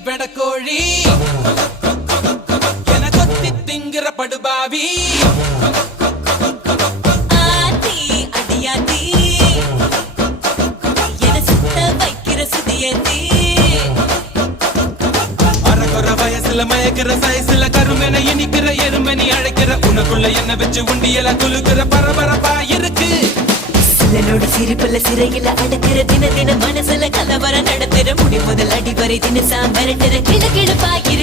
வெடக்கோழி என கொத்தி திங்கிற படுபாவி ஆத்தி அடியாத்தி என சுத்த வைக்கிற சுதியத்தி அறகுற வயசுல மயக்கிற சைஸ்ல கருமென இனிக்கிற எருமனி அழைக்கிற உனக்குள்ள என்ன வச்சு உண்டியல குலுக்கிற பரபரப்பா இருக்கு சிலனோட சிரிப்புல சிறையில அடக்கிற தின தின மனசுல கலவரம் நடத்துற முடி முதல் அடி வரை தினசா மிரட்டுற கிழக்கிழப்பா